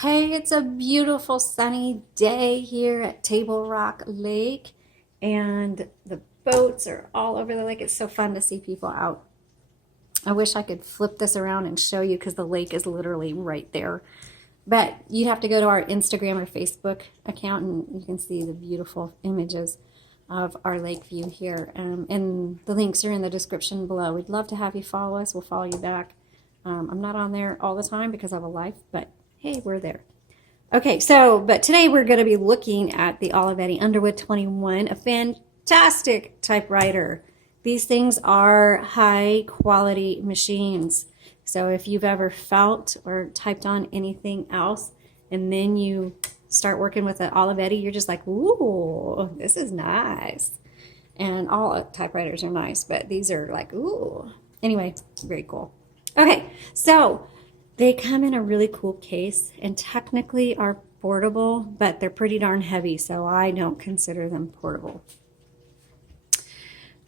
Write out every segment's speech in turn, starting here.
Hey, it's a beautiful sunny day here at Table Rock Lake, and the boats are all over the lake. It's so fun to see people out. I wish I could flip this around and show you because the lake is literally right there. But you'd have to go to our Instagram or Facebook account and you can see the beautiful images of our lake view here. And the links are in the description below. We'd love to have you follow us. We'll follow you back. I'm not on there all the time because I have a life, but hey, we're there. Okay, but today we're going to be looking at the Olivetti Underwood 21, a fantastic typewriter. These things are high quality machines. So if you've ever felt or typed on anything else and then you start working with an Olivetti, you're just like, ooh, this is nice. And all typewriters are nice, but these are like, ooh. Anyway, very cool. Okay, so they come in a really cool case and technically are portable, but they're pretty darn heavy, so I don't consider them portable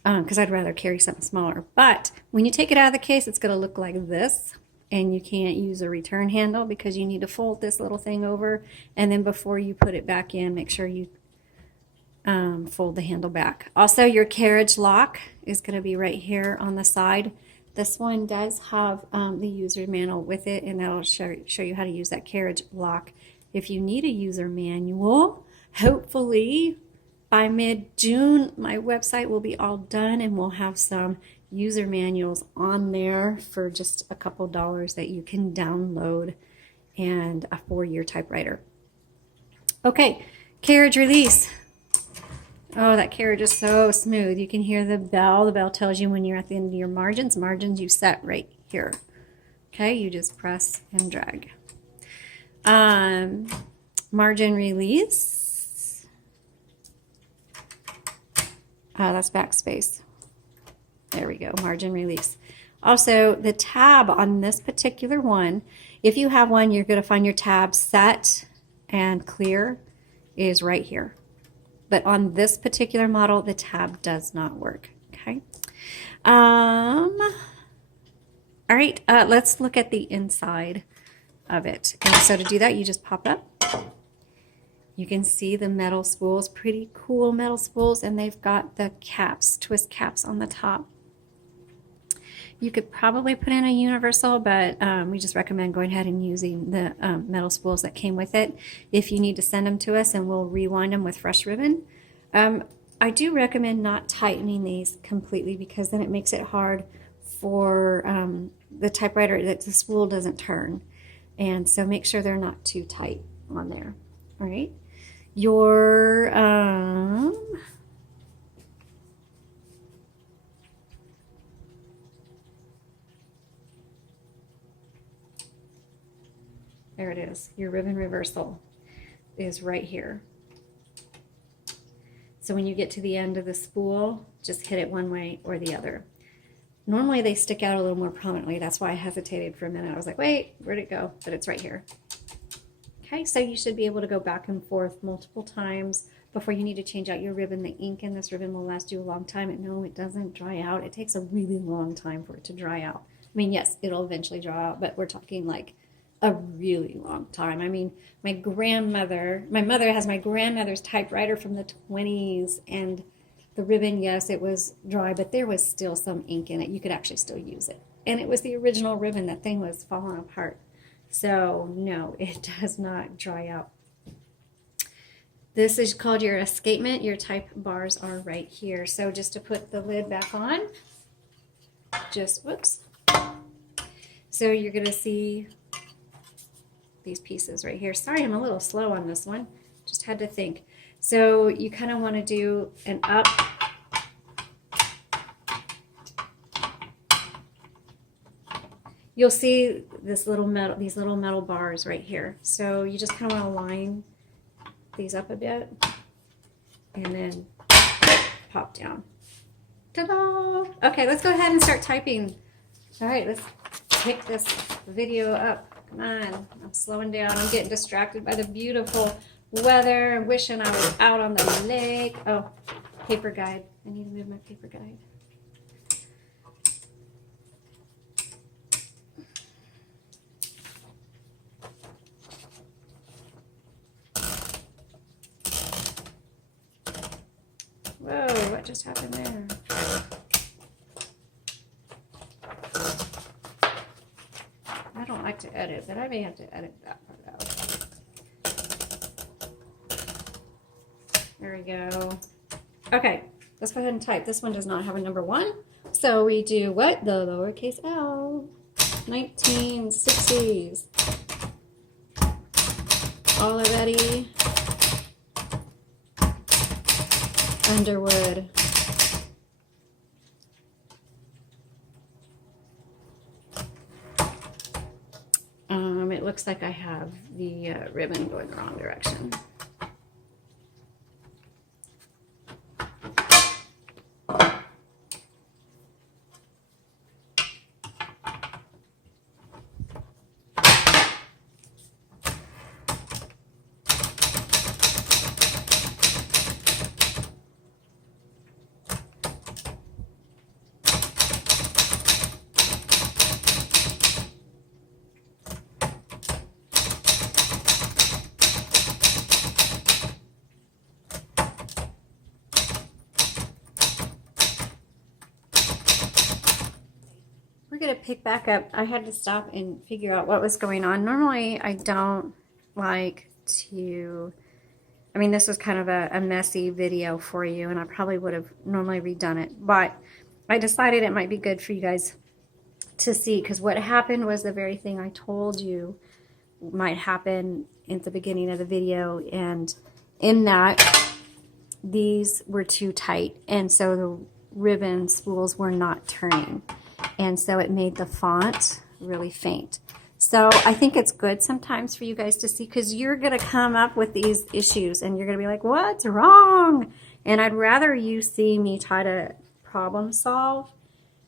because I'd rather carry something smaller. But when you take it out of the case, it's going to look like this, and you can't use a return handle because you need to fold this little thing over, and then before you put it back in, make sure you fold the handle back. Also, your carriage lock is going to be right here on the side. This one does have the user manual with it, and that'll show you how to use that carriage lock. If you need a user manual, hopefully by mid-June, my website will be all done, and we'll have some user manuals on there for just a couple dollars that you can download, and for your typewriter. Okay, carriage release. Oh, that carriage is so smooth. You can hear the bell. The bell tells you when you're at the end of your margins. Margins you set right here. Okay, you just press and drag. Margin release. That's backspace. There we go, margin release. Also, the tab on this particular one, if you have one, you're going to find your tab set and clear is right here. But on this particular model, the tab does not work, okay? All right, let's look at the inside of it. And so to do that, you just pop up. You can see the metal spools, pretty cool metal spools, and they've got the caps, twist caps on the top. You could probably put in a universal, but we just recommend going ahead and using the metal spools that came with it. If you need to send them to us, and we'll rewind them with fresh ribbon. I do recommend not tightening these completely because then it makes it hard for the typewriter that the spool doesn't turn. And so make sure they're not too tight on there. All right. Your there it is. Your ribbon reversal is right here. So when you get to the end of the spool, just hit it one way or the other. Normally they stick out a little more prominently. That's why I hesitated for a minute. I was like, wait, where'd it go? But it's right here. Okay, so you should be able to go back and forth multiple times before you need to change out your ribbon. The ink in this ribbon will last you a long time. And no, it doesn't dry out. It takes a really long time for it to dry out. I mean, yes, it'll eventually dry out, but we're talking like a really long time. I mean, my mother has my grandmother's typewriter from the 20s, and the ribbon, yes, it was dry, but there was still some ink in it. You could actually still use it. And it was the original ribbon. That thing was falling apart. So no, it does not dry out. This is called your escapement. Your type bars are right here. So just to put the lid back on, whoops. So you're going to see these pieces right here. Sorry, I'm a little slow on this one. Just had to think. So you kind of want to do an up. You'll see these little metal bars right here. So you just kind of want to line these up a bit and then pop down. Ta-da! Okay, let's go ahead and start typing. All right, let's pick this video up. Come on, I'm slowing down. I'm getting distracted by the beautiful weather and wishing I was out on the lake. Oh, paper guide. I need to move my paper guide. just happened there? I don't like to edit, but I may have to edit that part out. There we go. Okay, let's go ahead and type. This one does not have a number 1. So we do what? The lowercase l. 1960s. Olivetti Underwood. It looks like I have the ribbon going the wrong direction. We're going to pick back up. I had to stop and figure out what was going on. Normally, I don't like to, I mean, this was kind of a messy video for you, and I probably would have normally redone it, but I decided it might be good for you guys to see, because what happened was the very thing I told you might happen at the beginning of the video, and in that, these were too tight, and so the ribbon spools were not turning. And so it made the font really faint. So I think it's good sometimes for you guys to see, because you're going to come up with these issues and you're going to be like, what's wrong? And I'd rather you see me try to problem solve,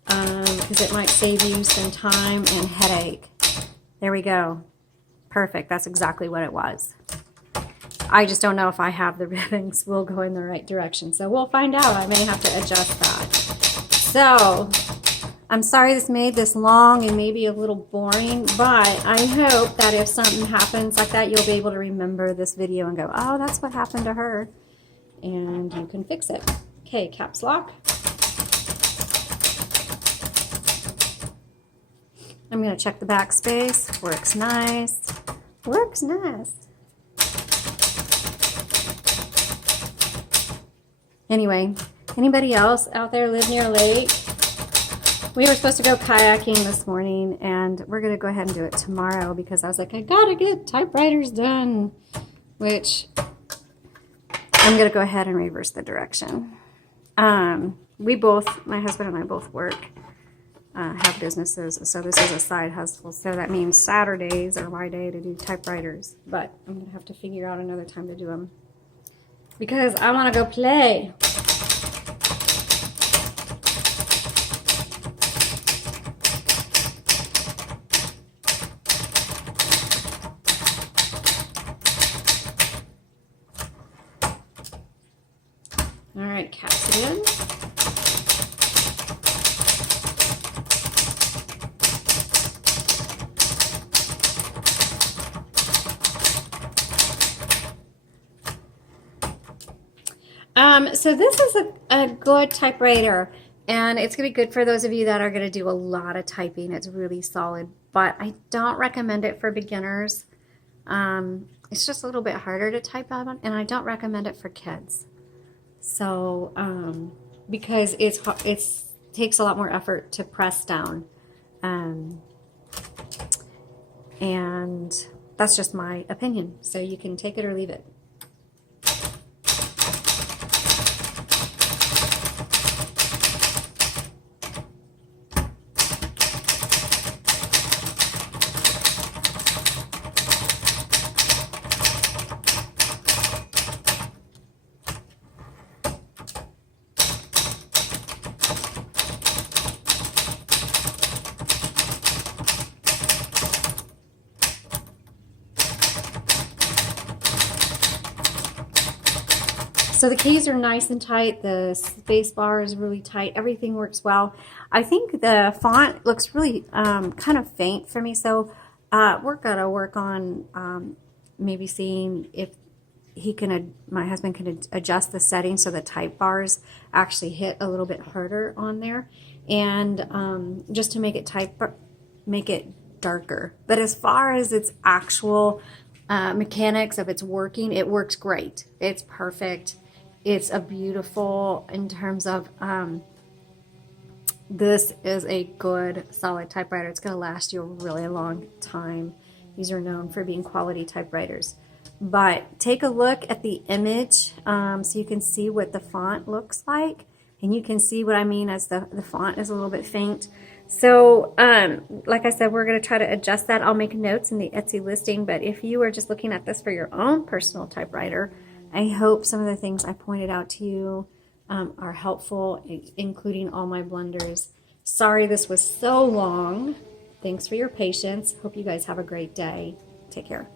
because it might save you some time and headache. There we go. Perfect. That's exactly what it was. I just don't know if I have the ribbon spool going the right direction. So we'll find out. I may have to adjust that. So I'm sorry this made this long and maybe a little boring, but I hope that if something happens like that, you'll be able to remember this video and go, oh, that's what happened to her, and you can fix it. Okay, caps lock. I'm going to check the backspace. Works nice. Works nice. Anyway, anybody else out there live near a lake? We were supposed to go kayaking this morning, and we're going to go ahead and do it tomorrow, because I was like, I got to get typewriters done, which I'm going to go ahead and reverse the direction. We both, my husband and I both work, have businesses, so this is a side hustle, so that means Saturdays are my day to do typewriters, but I'm going to have to figure out another time to do them, because I want to go play. All right, caps it in. So this is a good typewriter, and it's going to be good for those of you that are going to do a lot of typing. It's really solid, but I don't recommend it for beginners. It's just a little bit harder to type on, and I don't recommend it for kids. So, because it takes a lot more effort to press down, and that's just my opinion. So you can take it or leave it. So the keys are nice and tight. The space bar is really tight. Everything works well. I think the font looks really kind of faint for me. So we're going to work on maybe seeing if my husband can adjust the settings so the type bars actually hit a little bit harder on there, and just to make it darker. But as far as its actual mechanics of its working, it works great. It's perfect. It's a beautiful in terms of this is a good solid typewriter. It's going to last you a really long time. These are known for being quality typewriters. But take a look at the image so you can see what the font looks like. And you can see what I mean as the font is a little bit faint. So like I said, we're going to try to adjust that. I'll make notes in the Etsy listing. But if you are just looking at this for your own personal typewriter, I hope some of the things I pointed out to you are helpful, including all my blunders. Sorry this was so long. Thanks for your patience. Hope you guys have a great day. Take care.